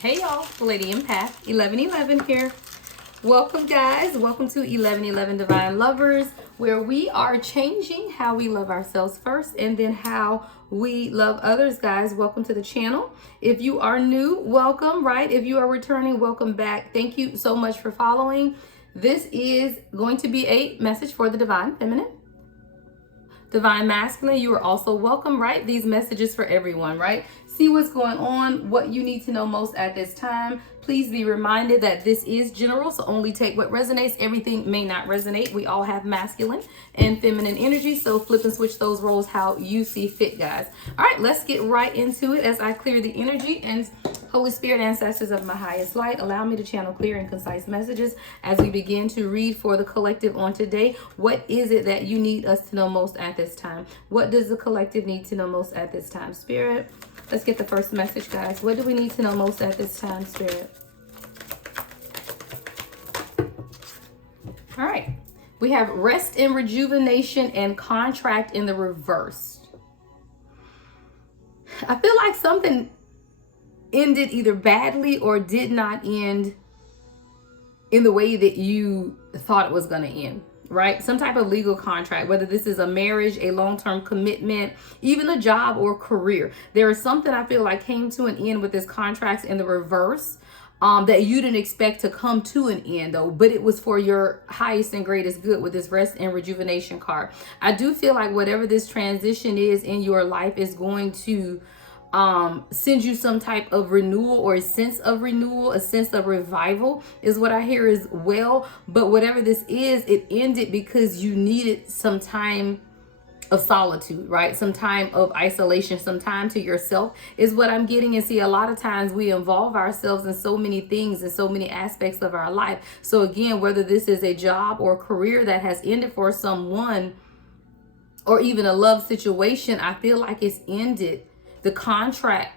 Hey y'all, Lady Empath 1111 here. Welcome guys, welcome to 1111 Divine Lovers, where we are changing how we love ourselves first and then how we love others. Guys, welcome to the channel. If you are new, welcome, right? If you are returning, welcome back. Thank you so much for following. This is going to be a message for the Divine Feminine. Divine Masculine, you are also welcome, right? These messages for everyone, right? See what's going on, what you need to know most at this time. Please be reminded that this is general, so only take what resonates. Everything may not resonate. We all have masculine and feminine energy, so flip and switch those roles how you see fit, guys. All right, let's get right into it as I clear the energy. And Holy Spirit, ancestors of my highest light, allow me to channel clear and concise messages as we begin to read for the collective on today. What is it that you need us to know most at this time? What does the collective need to know most at this time, Spirit? Let's get the first message, guys. What do we need to know most at this time, Spirit? All right. We have rest and rejuvenation and contract in the reverse. I feel like something ended either badly or did not end in the way that you thought it was going to end, right? Some type of legal contract, whether this is a marriage, a long-term commitment, even a job or career. There is something I feel like came to an end with this contract in the reverse that you didn't expect to come to an end though, but it was for your highest and greatest good with this rest and rejuvenation card. I do feel like whatever this transition is in your life is going to send you some type of renewal or a sense of renewal, a sense of revival is what I hear as well. But whatever this is, it ended because you needed some time of solitude, right? Some time of isolation, some time to yourself is what I'm getting. And see, a lot of times we involve ourselves in so many things and so many aspects of our life. So again, whether this is a job or career that has ended for someone, or even a love situation, I feel like it's ended. The contract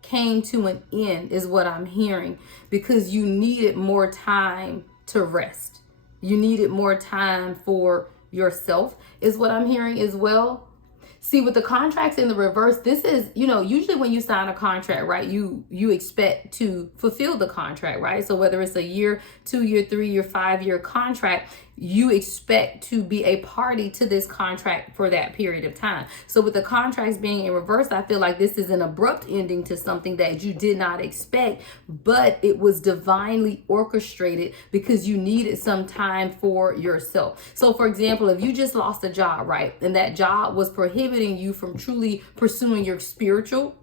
came to an end is what I'm hearing because you needed more time to rest. You needed more time for yourself is what I'm hearing as well. See, with the contracts in the reverse, this is, usually when you sign a contract, right, you expect to fulfill the contract, right? So whether it's a year, 2-year, 3-year, 5-year contract, you expect to be a party to this contract for that period of time. So with the contracts being in reverse, I feel like this is an abrupt ending to something that you did not expect, but it was divinely orchestrated because you needed some time for yourself. So for example, if you just lost a job, right, and that job was prohibiting you from truly pursuing your spiritual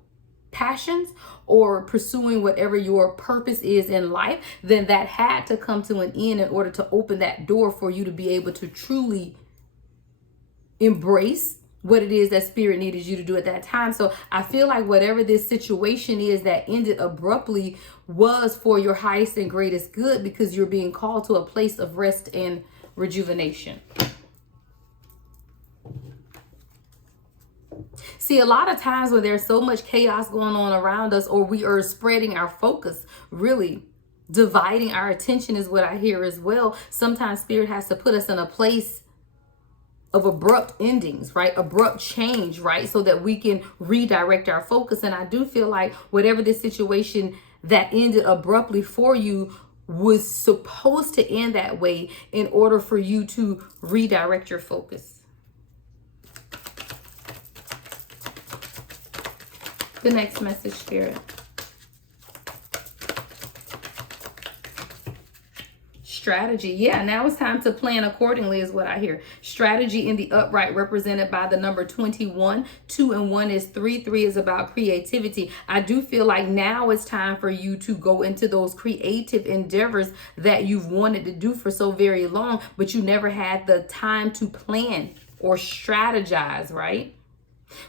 passions or pursuing whatever your purpose is in life, then that had to come to an end in order to open that door for you to be able to truly embrace what it is that spirit needed you to do at that time. So I feel like whatever this situation is that ended abruptly was for your highest and greatest good because you're being called to a place of rest and rejuvenation. See, a lot of times when there's so much chaos going on around us, or we are spreading our focus, really dividing our attention is what I hear as well. Sometimes spirit has to put us in a place of abrupt endings, right? Abrupt change, right? So that we can redirect our focus. And I do feel like whatever this situation that ended abruptly for you was supposed to end that way in order for you to redirect your focus. The next message, Spirit. Strategy. Yeah, now it's time to plan accordingly is what I hear. Strategy in the upright represented by the number 21. 2 and 1 is 3. 3 is about creativity. I do feel like now it's time for you to go into those creative endeavors that you've wanted to do for so very long, but you never had the time to plan or strategize, right?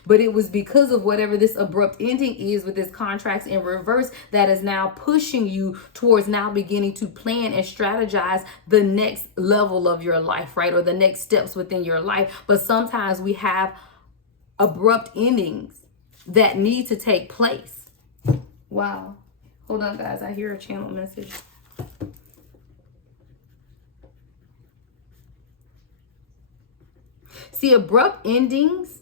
But it was because of whatever this abrupt ending is with this contracts in reverse that is now pushing you towards now beginning to plan and strategize the next level of your life, right? Or the next steps within your life. But sometimes we have abrupt endings that need to take place. Wow. Hold on, guys. I hear a channel message. See, abrupt endings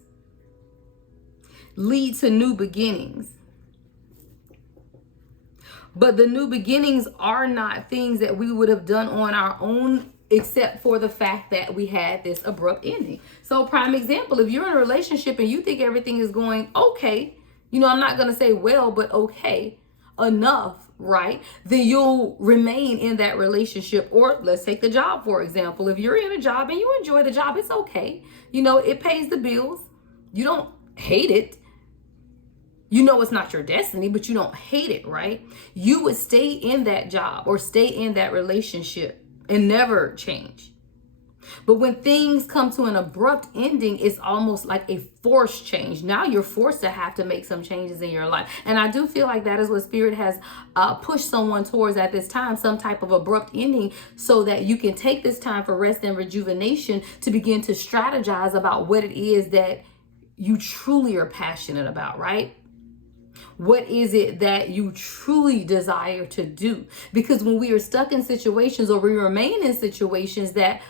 lead to new beginnings. But the new beginnings are not things that we would have done on our own, except for the fact that we had this abrupt ending. So prime example, if you're in a relationship and you think everything is going okay, I'm not going to say well, but okay enough, right? Then you'll remain in that relationship. Or let's take the job, for example. If you're in a job and you enjoy the job, it's okay. It pays the bills. You don't hate it. It's not your destiny, but you don't hate it, right? You would stay in that job or stay in that relationship and never change. But when things come to an abrupt ending, it's almost like a forced change. Now you're forced to have to make some changes in your life. And I do feel like that is what Spirit has pushed someone towards at this time, some type of abrupt ending, so that you can take this time for rest and rejuvenation to begin to strategize about what it is that you truly are passionate about, right? What is it that you truly desire to do? Because when we are stuck in situations, or we remain in situations that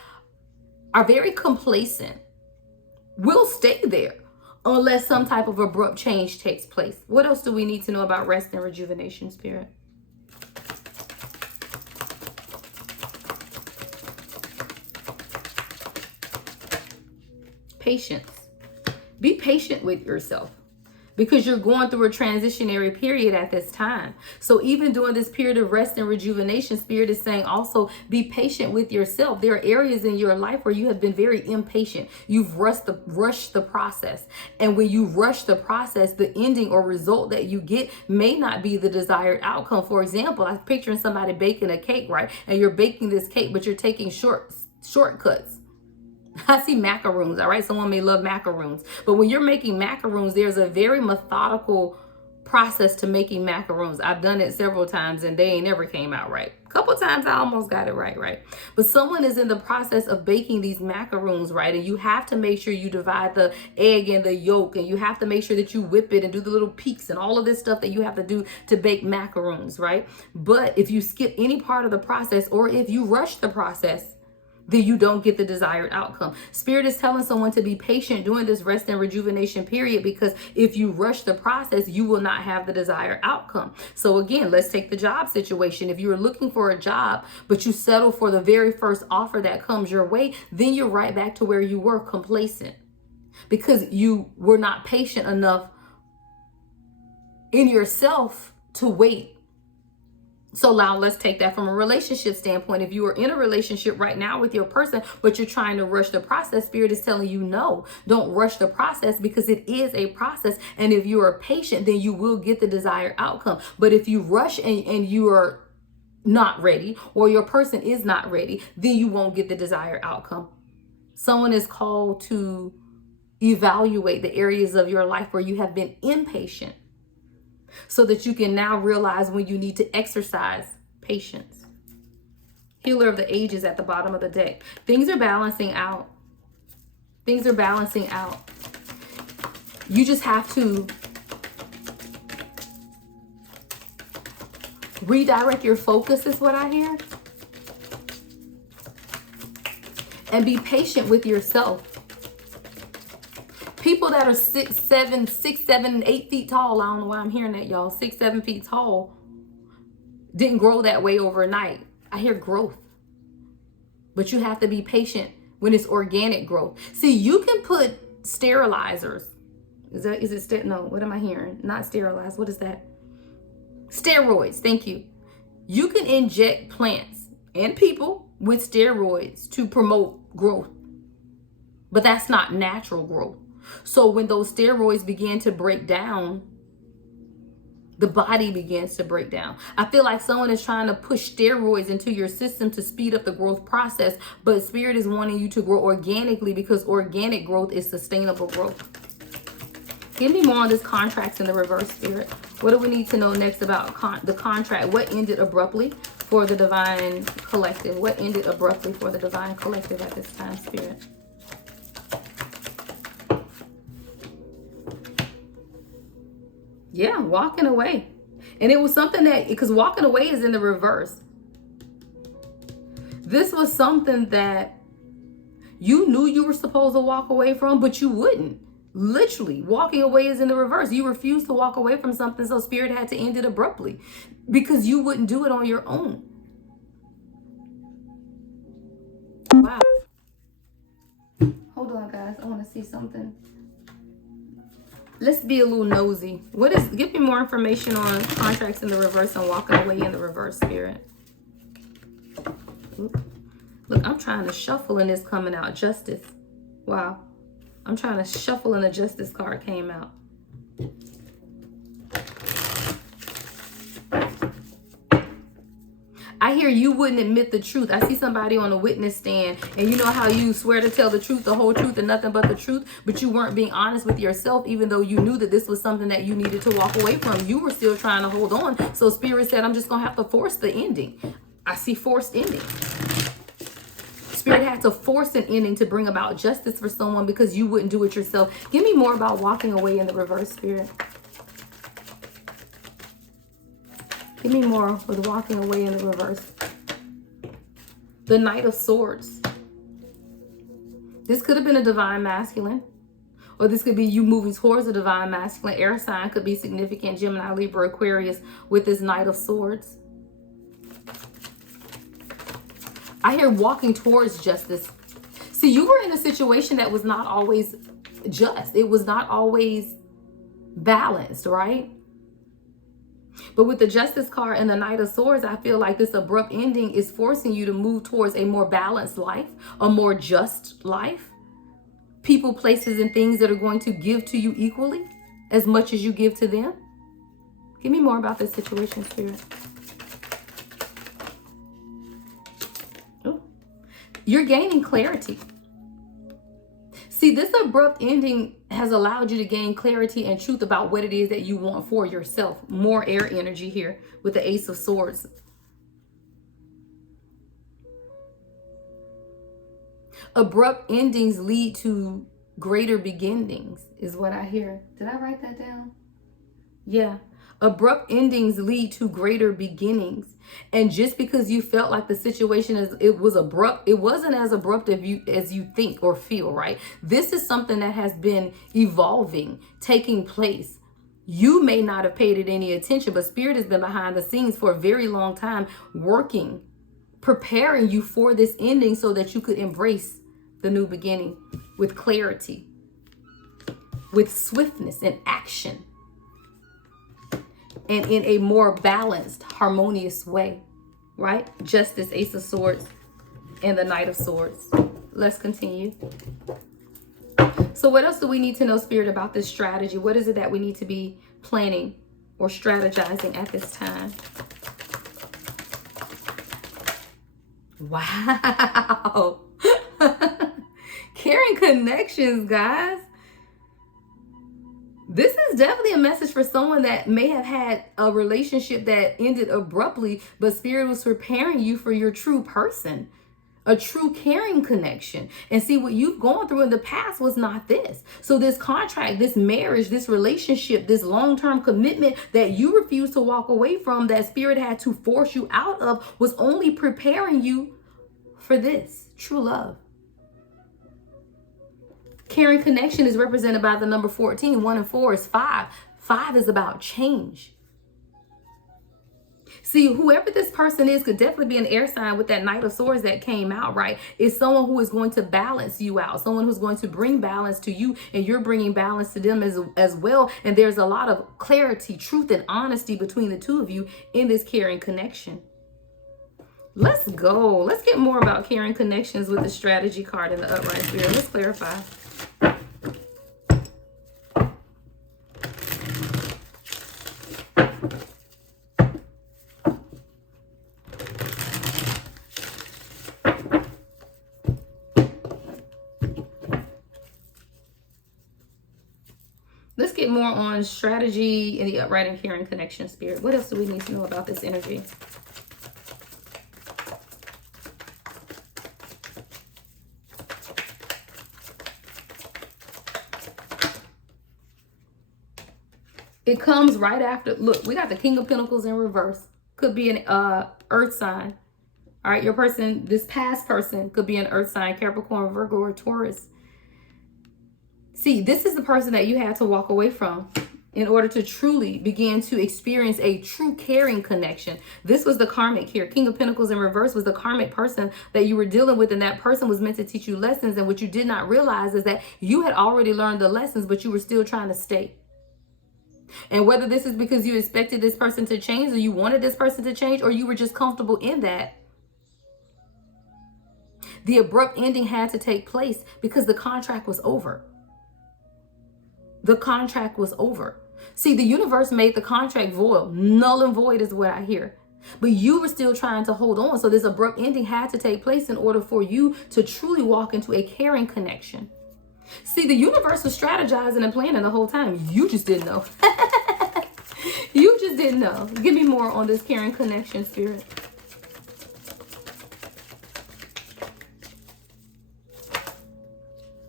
are very complacent, we'll stay there unless some type of abrupt change takes place. What else do we need to know about rest and rejuvenation, Spirit? Patience. Be patient with yourself, because you're going through a transitionary period at this time. So even during this period of rest and rejuvenation, Spirit is saying also be patient with yourself. There are areas in your life where you have been very impatient. You've rushed the process. And when you rush the process, the ending or result that you get may not be the desired outcome. For example, I'm picturing somebody baking a cake, right? And you're baking this cake, but you're taking shortcuts. I see macaroons, all right? Someone may love macaroons. But when you're making macaroons, there's a very methodical process to making macaroons. I've done it several times and they ain't never came out right. A couple times I almost got it right? But someone is in the process of baking these macaroons, right? And you have to make sure you divide the egg and the yolk, and you have to make sure that you whip it and do the little peaks and all of this stuff that you have to do to bake macaroons, right? But if you skip any part of the process, or if you rush the process, then you don't get the desired outcome. Spirit is telling someone to be patient during this rest and rejuvenation period, because if you rush the process, you will not have the desired outcome. So again, let's take the job situation. If you are looking for a job, but you settle for the very first offer that comes your way, then you're right back to where you were, complacent, because you were not patient enough in yourself to wait. So now let's take that from a relationship standpoint. If you are in a relationship right now with your person, but you're trying to rush the process, Spirit is telling you, no, don't rush the process, because it is a process. And if you are patient, then you will get the desired outcome. But if you rush and you are not ready, or your person is not ready, then you won't get the desired outcome. Someone is called to evaluate the areas of your life where you have been impatient, so that you can now realize when you need to exercise patience. Healer of the ages at the bottom of the deck. Things are balancing out. Things are balancing out. You just have to redirect your focus, is what I hear. And be patient with yourself. People that are 6, 7, 8 feet tall, I don't know why I'm hearing that, y'all, 6, 7 feet tall, didn't grow that way overnight. I hear growth. But you have to be patient when it's organic growth. See, you can put sterilizers. What am I hearing? Not sterilized. What is that? Steroids. Thank you. You can inject plants and people with steroids to promote growth. But that's not natural growth. So when those steroids begin to break down, the body begins to break down. I feel like someone is trying to push steroids into your system to speed up the growth process, but Spirit is wanting you to grow organically, because organic growth is sustainable growth. Give me more on this contracts in the reverse, Spirit. What do we need to know next about the contract? What ended abruptly for the divine collective? What ended abruptly for the divine collective at this time, Spirit? Yeah, walking away. And it was something that, because walking away is in the reverse. This was something that you knew you were supposed to walk away from, but you wouldn't. Literally, walking away is in the reverse. You refuse to walk away from something, so Spirit had to end it abruptly because you wouldn't do it on your own. Wow. Hold on, guys. I want to see something. Let's be a little nosy. Give me more information on contracts in the reverse and walking away in the reverse, Spirit. Look, I'm trying to shuffle and it's coming out. Justice. Wow. I'm trying to shuffle and a justice card came out. I hear you wouldn't admit the truth. I see somebody on a witness stand, and you know how you swear to tell the truth, the whole truth, and nothing but the truth, but you weren't being honest with yourself, even though you knew that this was something that you needed to walk away from. You were still trying to hold on. So Spirit said, I'm just going to have to force the ending. I see forced ending. Spirit had to force an ending to bring about justice for someone because you wouldn't do it yourself. Give me more about walking away in the reverse, Spirit. Give me more with walking away in the reverse. The Knight of Swords. This could have been a divine masculine, or this could be you moving towards a divine masculine. Air sign could be significant. Gemini, Libra, Aquarius with this Knight of Swords. I hear walking towards justice. See, you were in a situation that was not always just. It was not always balanced, right? But with the Justice card and the Knight of Swords, I feel like this abrupt ending is forcing you to move towards a more balanced life, a more just life. People, places, and things that are going to give to you equally as much as you give to them. Give me more about this situation, Spirit. You're gaining clarity. See, this abrupt ending has allowed you to gain clarity and truth about what it is that you want for yourself. More air energy here with the Ace of Swords. Abrupt endings lead to greater beginnings, is what I hear. Did I write that down? Yeah. Abrupt endings lead to greater beginnings. And just because you felt like the situation was abrupt, it wasn't as abrupt as you think or feel, right? This is something that has been evolving, taking place. You may not have paid it any attention, but Spirit has been behind the scenes for a very long time, working, preparing you for this ending so that you could embrace the new beginning with clarity, with swiftness and action, and in a more balanced, harmonious way, right? Justice, Ace of Swords, and the Knight of Swords. Let's continue. So what else do we need to know, Spirit, about this strategy? What is it that we need to be planning or strategizing at this time? Wow. Caring connections, guys. This is definitely a message for someone that may have had a relationship that ended abruptly, but Spirit was preparing you for your true person, a true caring connection. And see, what you've gone through in the past was not this. So this contract, this marriage, this relationship, this long-term commitment that you refused to walk away from, that Spirit had to force you out of, was only preparing you for this true love. Caring connection is represented by the number 14. 1 and 4 is 5. 5 is about change. See, whoever this person is could definitely be an air sign with that Knight of Swords that came out, right? It's someone who is going to balance you out, someone who's going to bring balance to you, and you're bringing balance to them as well. And there's a lot of clarity, truth, and honesty between the two of you in this caring connection. Let's go. Let's get more about caring connections with the strategy card in the upright Spirit. Let's clarify. Let's get more on strategy in the upright and caring connection, Spirit. What else do we need to know about this energy? It comes right after. Look, we got the King of Pentacles in reverse. Could be an earth sign. All right, your person, this past person could be an earth sign, Capricorn, Virgo, or Taurus. See, this is the person that you had to walk away from in order to truly begin to experience a true caring connection. This was the karmic here. King of Pentacles in reverse was the karmic person that you were dealing with, and that person was meant to teach you lessons. And what you did not realize is that you had already learned the lessons, but you were still trying to stay. And whether this is because you expected this person to change, or you wanted this person to change, or you were just comfortable in that, the abrupt ending had to take place because the contract was over. The contract was over. See, the universe made the contract void. Null and void is what I hear. But you were still trying to hold on. So this abrupt ending had to take place in order for you to truly walk into a caring connection. See, the universe was strategizing and planning the whole time. You just didn't know. You just didn't know. Give me more on this caring connection, Spirit.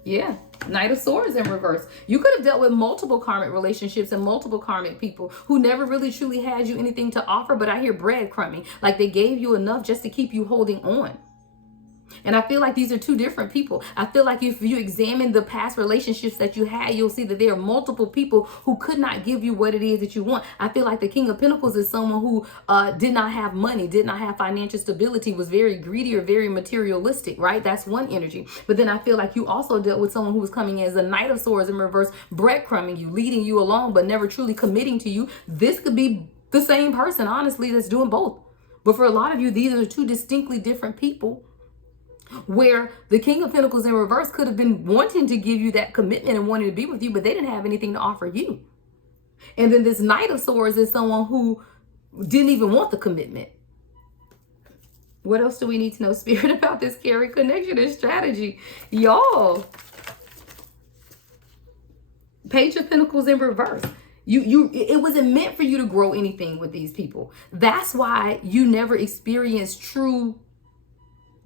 Yeah. Knight of Swords in reverse. You could have dealt with multiple karmic relationships and multiple karmic people who never really truly had you anything to offer, but I hear breadcrumbing. Like they gave you enough just to keep you holding on. And I feel like these are two different people. I feel like if you examine the past relationships that you had, you'll see that there are multiple people who could not give you what it is that you want. I feel like the King of Pentacles is someone who did not have money, did not have financial stability, was very greedy or very materialistic, right? That's one energy. But then I feel like you also dealt with someone who was coming in as a Knight of Swords in reverse, breadcrumbing you, leading you along, but never truly committing to you. This could be the same person, honestly, that's doing both. But for a lot of you, these are two distinctly different people, where the King of Pentacles in reverse could have been wanting to give you that commitment and wanting to be with you, but they didn't have anything to offer you. And then this Knight of Swords is someone who didn't even want the commitment. What else do we need to know, Spirit, about this caring connection and strategy? Y'all, Page of Pentacles in reverse. It wasn't meant for you to grow anything with these people. That's why you never experienced true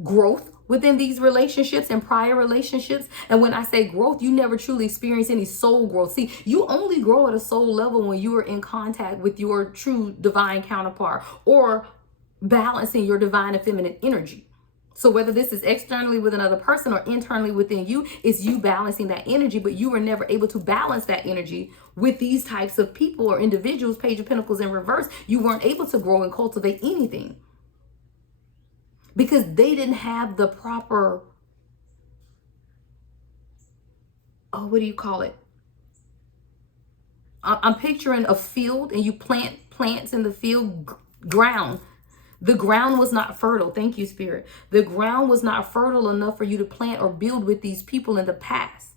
growth within these relationships and prior relationships. And when I say growth, you never truly experience any soul growth. See, you only grow at a soul level when you are in contact with your true divine counterpart or balancing your divine and feminine energy. So whether this is externally with another person or internally within you, it's you balancing that energy, but you were never able to balance that energy with these types of people or individuals. Page of Pentacles in reverse, you weren't able to grow and cultivate anything, because they didn't have the proper, what do you call it? I'm picturing a field and you plant plants in the field, ground. The ground was not fertile. Thank you, Spirit. The ground was not fertile enough for you to plant or build with these people in the past.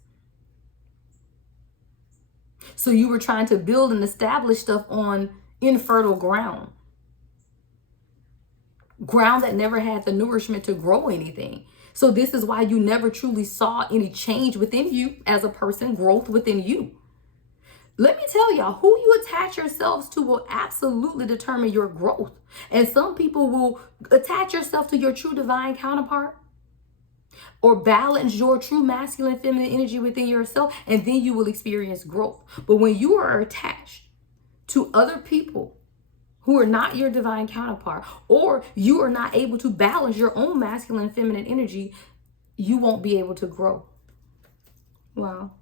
So you were trying to build and establish stuff on infertile ground. Ground that never had the nourishment to grow anything. So this is why you never truly saw any change within you as a person, growth within you. Let me tell y'all, who you attach yourselves to will absolutely determine your growth. And some people will attach yourself to your true divine counterpart or balance your true masculine, feminine energy within yourself, and then you will experience growth. But when you are attached to other people who are not your divine counterpart, or you are not able to balance your own masculine and feminine energy, you won't be able to grow. Wow.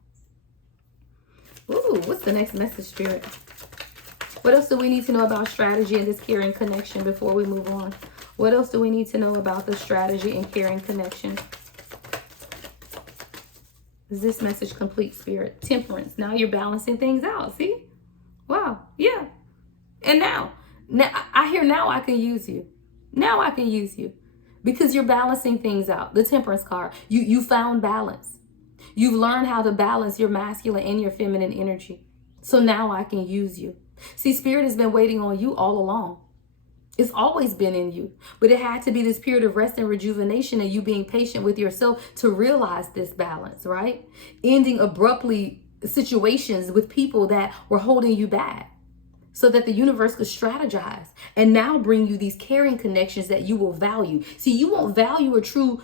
Ooh, what's the next message, Spirit? What else do we need to know about strategy and this caring connection before we move on? What else do we need to know about the strategy and caring connection? Is this message complete, Spirit? Temperance. Now you're balancing things out. See? Wow. Yeah. And now I hear now I can use you. Now I can use you because you're balancing things out. The Temperance card. You found balance. You've learned how to balance your masculine and your feminine energy. So now I can use you. See, Spirit has been waiting on you all along. It's always been in you, but it had to be this period of rest and rejuvenation and you being patient with yourself to realize this balance, right? Ending abruptly situations with people that were holding you back so that the universe could strategize and now bring you these caring connections that you will value. See, you won't value a true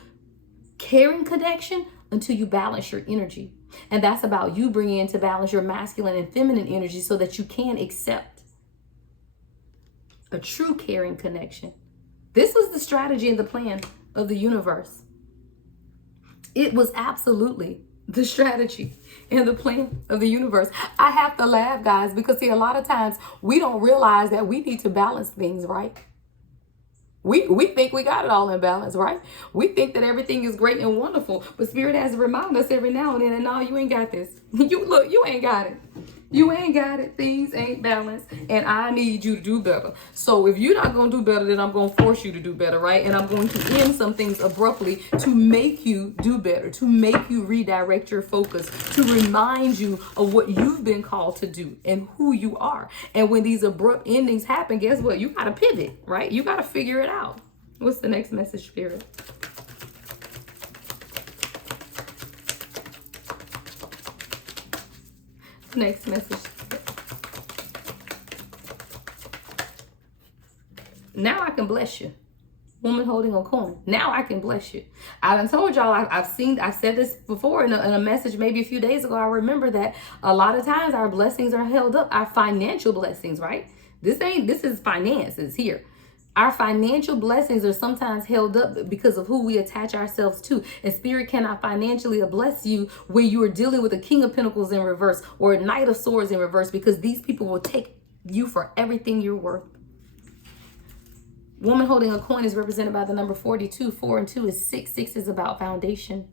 caring connection until you balance your energy. And that's about you bringing into balance your masculine and feminine energy so that you can accept a true caring connection. This was the strategy and the plan of the universe. It was absolutely the strategy and the plan of the universe. I have to laugh, guys, because see, a lot of times we don't realize that we need to balance things, right? We think we got it all in balance, right? We think that everything is great and wonderful, but Spirit has to remind us every now and then, and no, you ain't got this. You ain't got it. You ain't got it. Things ain't balanced, and I need you to do better. So if you're not gonna do better, then I'm gonna force you to do better, right? And I'm going to end some things abruptly to make you do better, to make you redirect your focus, to remind you of what you've been called to do and who you are. And when these abrupt endings happen, guess what? You gotta pivot, right? You gotta figure it out. What's the next message, Spirit? Next message. Now I can bless you. Woman holding a coin. Now I can bless you. I done told y'all, I've said this before in a message maybe a few days ago. I remember that a lot of times our blessings are held up. Our financial blessings, right? This is finances here. Our financial blessings are sometimes held up because of who we attach ourselves to. And Spirit cannot financially bless you when you are dealing with a King of Pentacles in reverse or a Knight of Swords in reverse, because these people will take you for everything you're worth. Woman holding a coin is represented by the number 42. 4 and 2 is 6. 6 is about foundation.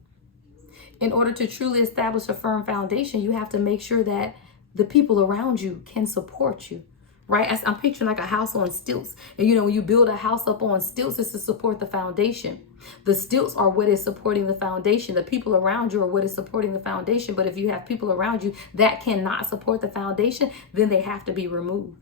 In order to truly establish a firm foundation, you have to make sure that the people around you can support you. Right? I'm picturing like a house on stilts. And when you build a house up on stilts, it's to support the foundation. The stilts are what is supporting the foundation. The people around you are what is supporting the foundation. But if you have people around you that cannot support the foundation, then they have to be removed.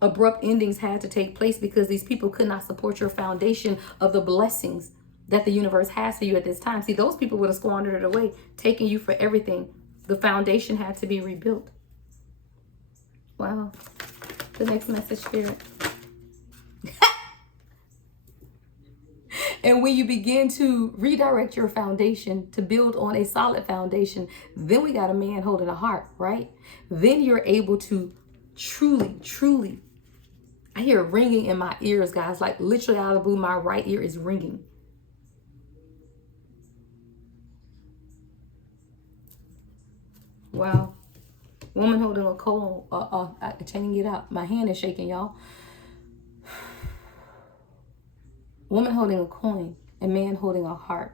Abrupt endings had to take place because these people could not support your foundation of the blessings that the universe has for you at this time. See, those people would have squandered it away, taking you for everything. The foundation had to be rebuilt. Wow. The next message, Spirit. And when you begin to redirect your foundation to build on a solid foundation, then we got a man holding a heart, right? Then you're able to truly, I hear ringing in my ears, guys, like literally out of the blue, my right ear is ringing. Wow. Woman holding a coal. I can't get out. My hand is shaking, y'all. Woman holding a coin. A man holding a heart.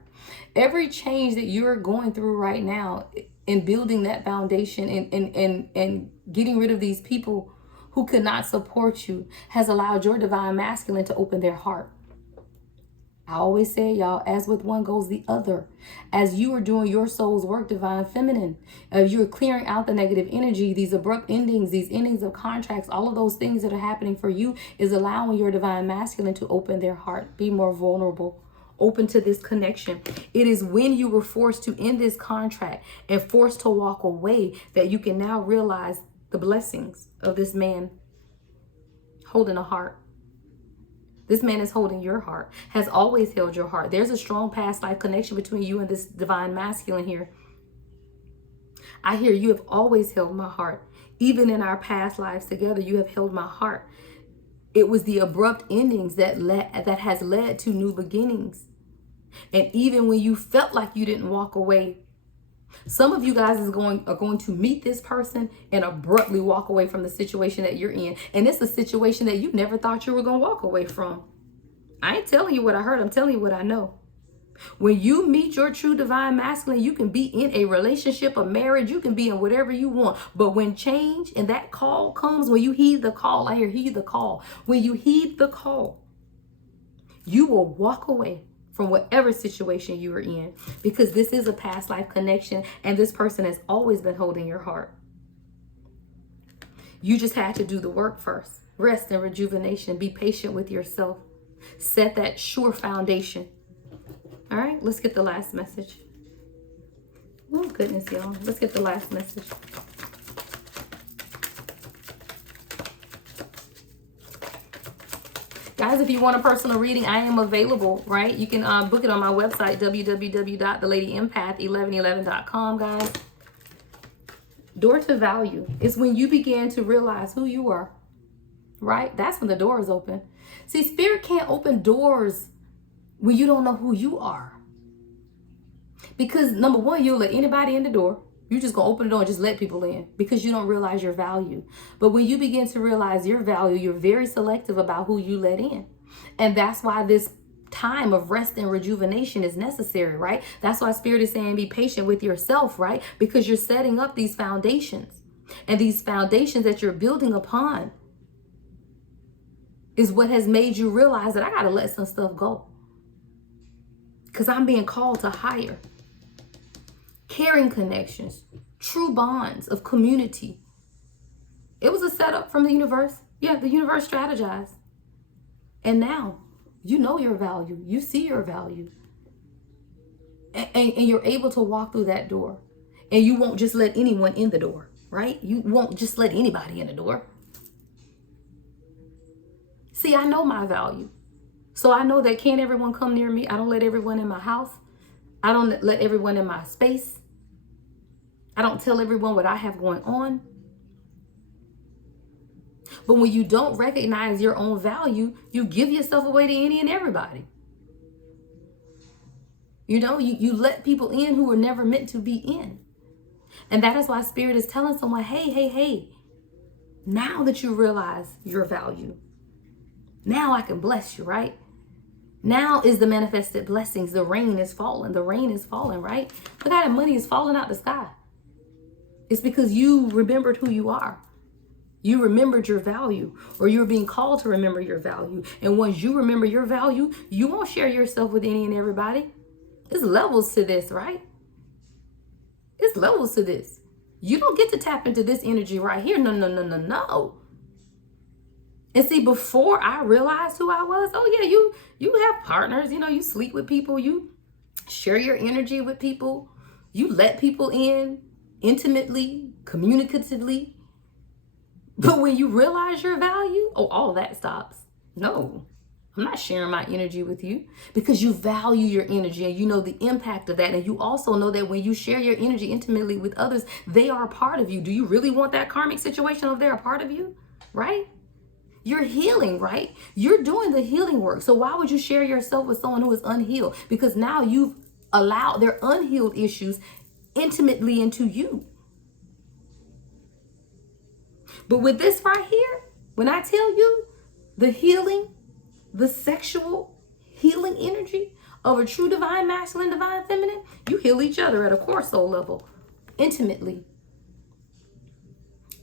Every change that you're going through right now in building that foundation and getting rid of these people who could not support you has allowed your divine masculine to open their heart. I always say, y'all, as with one goes the other. As you are doing your soul's work, divine feminine, you're clearing out the negative energy, these abrupt endings, these endings of contracts, all of those things that are happening for you is allowing your divine masculine to open their heart, be more vulnerable, open to this connection. It is when you were forced to end this contract and forced to walk away that you can now realize the blessings of this man holding a heart. This man is holding your heart, has always held your heart. There's a strong past life connection between you and this divine masculine here. I hear you have always held my heart. Even in our past lives together, you have held my heart. It was the abrupt endings that has led to new beginnings. And even when you felt like you didn't walk away, some of you guys are going to meet this person and abruptly walk away from the situation that you're in. And it's a situation that you never thought you were going to walk away from. I ain't telling you what I heard. I'm telling you what I know. When you meet your true divine masculine, you can be in a relationship, a marriage, you can be in whatever you want. But when change and that call comes, when you heed the call, I hear heed the call. When you heed the call, you will walk away from whatever situation you are in, because this is a past life connection and this person has always been holding your heart. You just had to do the work first. Rest and rejuvenation. Be patient with yourself. Set that sure foundation. All right, let's get the last message. Oh, goodness, y'all. Let's get the last message. Guys, if you want a personal reading, I am available, right? You can book it on my website, www.theladyempath1111.com, guys. Door to value is when you begin to realize who you are, right? That's when the door is open. See, Spirit can't open doors when you don't know who you are. Because number one, you'll let anybody in the door. You're just gonna open the door and just let people in because you don't realize your value. But when you begin to realize your value, you're very selective about who you let in. And that's why this time of rest and rejuvenation is necessary, right? That's why Spirit is saying be patient with yourself, right? Because you're setting up these foundations. And these foundations that you're building upon is what has made you realize that I gotta let some stuff go. Because I'm being called to higher. Caring connections, true bonds of community. It was a setup from the universe. Yeah, the universe strategized. And now you know your value. You see your value. And you're able to walk through that door. And you won't just let anyone in the door, right? You won't just let anybody in the door. See, I know my value. So I know that can't everyone come near me. I don't let everyone in my house. I don't let everyone in my space. I don't tell everyone what I have going on. But when you don't recognize your own value, you give yourself away to any and everybody. You know, you let people in who were never meant to be in. And that is why Spirit is telling someone, hey, now that you realize your value, now I can bless you, right? Now is the manifested blessings. The rain is falling. The rain is falling, right? Look how that money is falling out the sky. It's because you remembered who you are. You remembered your value, or you're being called to remember your value. And once you remember your value, you won't share yourself with any and everybody. There's levels to this, right? It's levels to this. You don't get to tap into this energy right here. No. And see, before I realized who I was, oh yeah, you have partners, you know, you sleep with people, you share your energy with people, you let people in intimately, communicatively. But when you realize your value, oh, all that stops. No, I'm not sharing my energy with you, because you value your energy and you know the impact of that. And you also know that when you share your energy intimately with others, they are a part of you. Do you really want that karmic situation if they're a part of you, right? You're healing, right? You're doing the healing work. So why would you share yourself with someone who is unhealed? Because now you've allowed their unhealed issues intimately into you. But with this right here, when I tell you the healing, the sexual healing energy of a true divine masculine, divine feminine, you heal each other at a core soul level, intimately.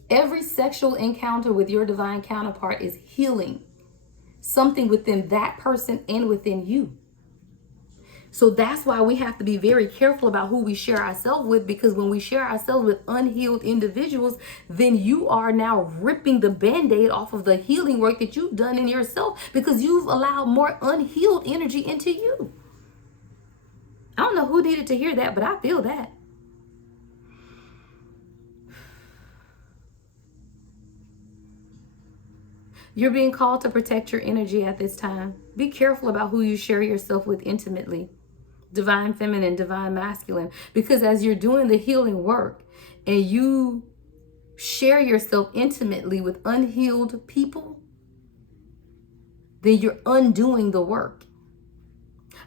Every sexual encounter with your divine counterpart is healing something within that person and within you. So that's why we have to be very careful about who we share ourselves with, because when we share ourselves with unhealed individuals, then you are now ripping the Band-Aid off of the healing work that you've done in yourself, because you've allowed more unhealed energy into you. I don't know who needed to hear that, but I feel that. You're being called to protect your energy at this time. Be careful about who you share yourself with intimately. Divine feminine, divine masculine. Because as you're doing the healing work and you share yourself intimately with unhealed people, then you're undoing the work.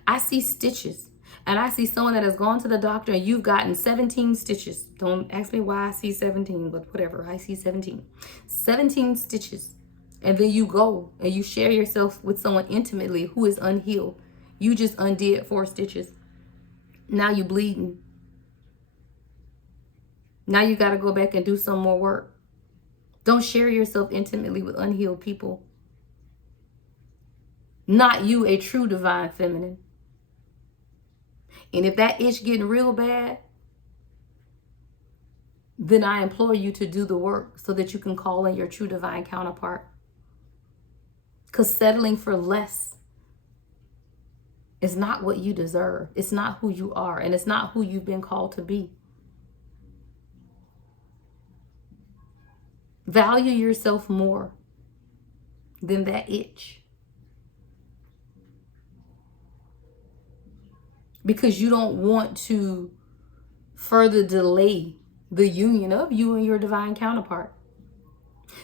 I see stitches, and I see someone that has gone to the doctor and you've gotten 17 stitches. Don't ask me why I see 17, but whatever, I see 17. 17 stitches. And then you go and you share yourself with someone intimately who is unhealed. You just undid 4 stitches. Now you're bleeding. Now you got to go back and do some more work. Don't share yourself intimately with unhealed people. Not you, a true divine feminine. And if that itch getting real bad, then I implore you to do the work so that you can call in your true divine counterpart. Because settling for less is not what you deserve. It's not who you are, and it's not who you've been called to be. Value yourself more than that itch. Because you don't want to further delay the union of you and your divine counterpart.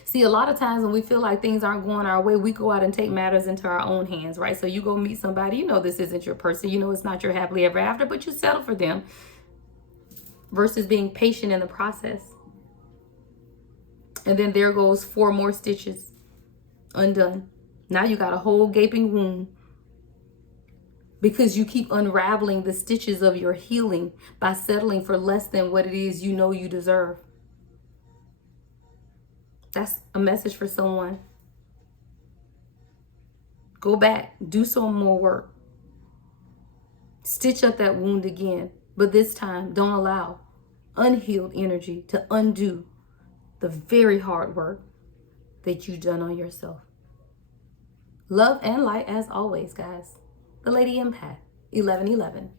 See, a lot of times when we feel like things aren't going our way, we go out and take matters into our own hands, right? So you go meet somebody, you know this isn't your person, you know it's not your happily ever after, but you settle for them versus being patient in the process. And then there goes 4 more stitches undone. Now you got a whole gaping wound because you keep unraveling the stitches of your healing by settling for less than what it is you know you deserve. That's a message for someone. Go back, do some more work. Stitch up that wound again, but this time don't allow unhealed energy to undo the very hard work that you've done on yourself. Love and light as always, guys. The Lady Empath, 1111.